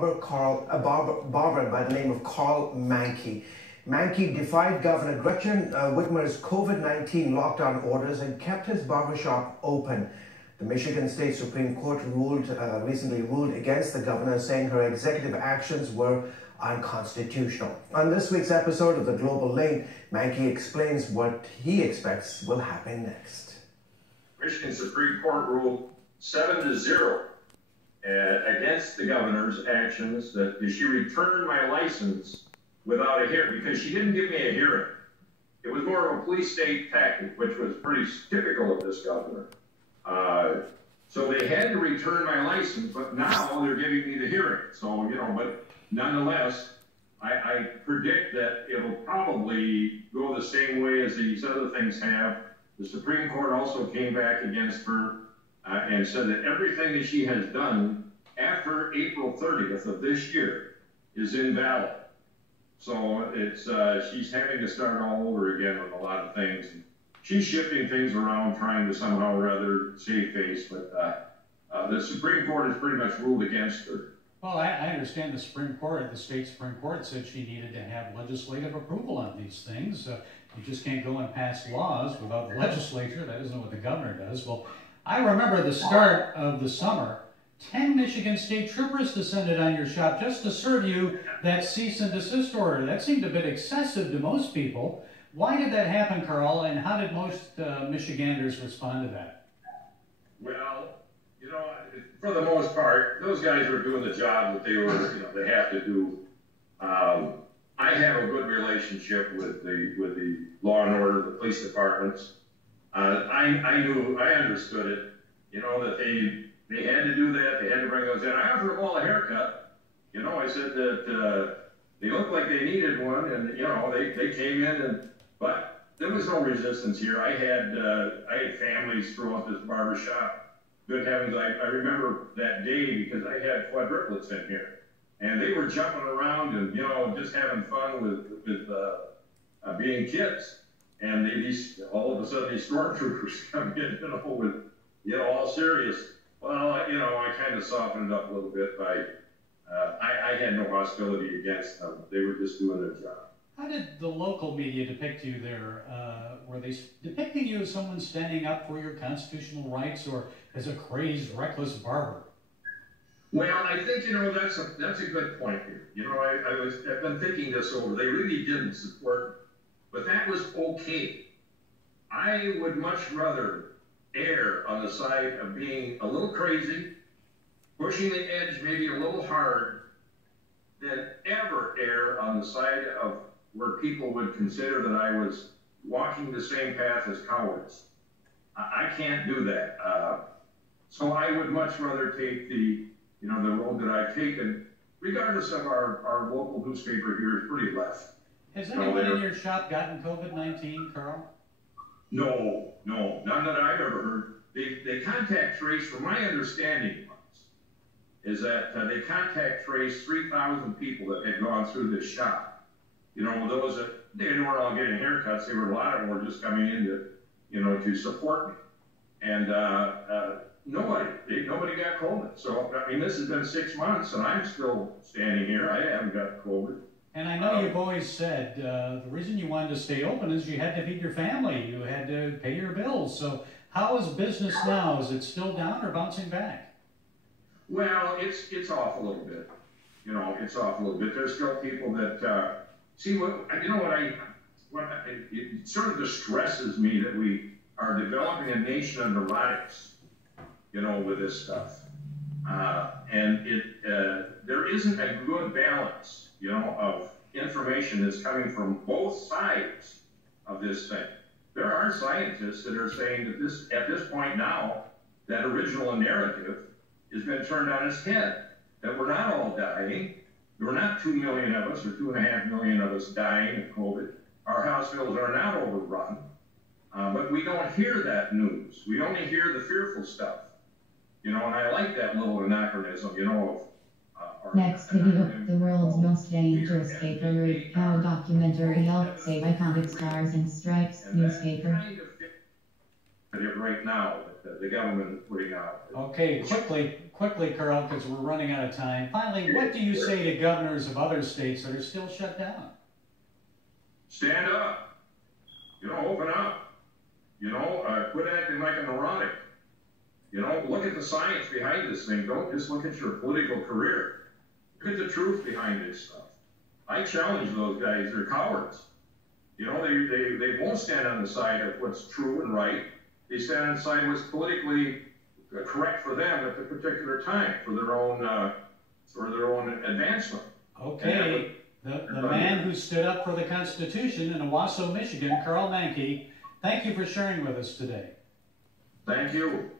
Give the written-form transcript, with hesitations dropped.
barber by the name of Carl Mankey. Mankey defied Governor Gretchen Whitmer's COVID-19 lockdown orders and kept his barbershop open. The Michigan State Supreme Court recently ruled against the governor, saying her executive actions were unconstitutional. On this week's episode of The Global Link, Mankey explains what he expects will happen next. Michigan Supreme Court ruled 7-0 against the governor's actions that she returned my license without a hearing, because she didn't give me a hearing. It was more of a police state tactic, which was pretty typical of this governor. So they had to return my license, but now they're giving me the hearing. So, but nonetheless, I predict that it'll probably go the same way as these other things have. The Supreme Court also came back against her and said that everything that she has done after April 30th of this year is invalid. So it's she's having to start all over again with a lot of things. She's shifting things around, trying to somehow or other save face, but the Supreme Court has pretty much ruled against her. Well, I understand the Supreme Court, the state Supreme Court, said she needed to have legislative approval on these things. You just can't go and pass laws without the legislature. That isn't what the governor does. Well, I remember the start of the summer, 10 Michigan State troopers descended on your shop just to serve you that cease and desist order. That seemed a bit excessive to most people. Why did that happen, Carl, and how did most Michiganders respond to that? Well, for the most part, those guys were doing the job that they have to do. I have a good relationship with the law and order, the police departments. I understood it, that they had to do that. They had to bring those in. I offered them all a haircut. I said that they looked like they needed one, and they came in, but there was no resistance here. I had families throughout this barbershop. Good heavens, I remember that day because I had quadruplets in here, and they were jumping around and just having fun with being kids. And all of a sudden these stormtroopers come in, with all serious. Well, I kind of softened it up a little bit by I had no hostility against them. They were just doing their job. How did the local media depict you there? Were they depicting you as someone standing up for your constitutional rights, or as a crazed, reckless barber? Well, I think that's a good point here. I've been thinking this over. They really didn't support, but that was okay. I would much rather err on the side of being a little crazy, pushing the edge maybe a little hard, than ever err on the side of where people would consider that I was walking the same path as cowards. I can't do that. So I would much rather take the road that I've taken, regardless of our local newspaper here is pretty left. Has anyone in your shop gotten COVID-19, Carl? No, none that I've ever heard. They contact trace, from my understanding, is that they contact trace 3,000 people that had gone through this shop. Those that they weren't all getting haircuts. A lot of them were just coming in to support me, and nobody got COVID. So this has been 6 months, and I'm still standing here. I haven't got COVID. And I know you've always said the reason you wanted to stay open is you had to feed your family. You had to pay your bills. So how is business now? Is it still down or bouncing back? Well, it's off a little bit. It's off a little bit. There's still people that it sort of distresses me that we are developing a nation of neurotics, with this stuff. And there isn't a good balance, of information that's coming from both sides of this thing. There are scientists that are saying that at this point now, that original narrative has been turned on its head, that we're not all dying. There were not 2 million of us or 2.5 million of us dying of COVID. Our hospitals are not overrun. But we don't hear that news. We only hear the fearful stuff. And I like that little anachronism, Next video, the world's most dangerous paper, how documentary helped save iconic stars and stripes newspaper. right now that the government is putting out. Okay, quickly, Carl, because we're running out of time. Finally, what do you say to governors of other states that are still shut down? Stand up. You know, open up. You know, quit acting like a neurotic. You know, look at the science behind this thing. Don't just look at your political career. Look at the truth behind this stuff. I challenge those guys. They're cowards. You know, they won't stand on the side of what's true and right. They stand on the side of what's politically correct for them at the particular time for their own advancement. Okay, the man who stood up for the Constitution in Owasso, Michigan, Carl Mankey. Thank you for sharing with us today. Thank you.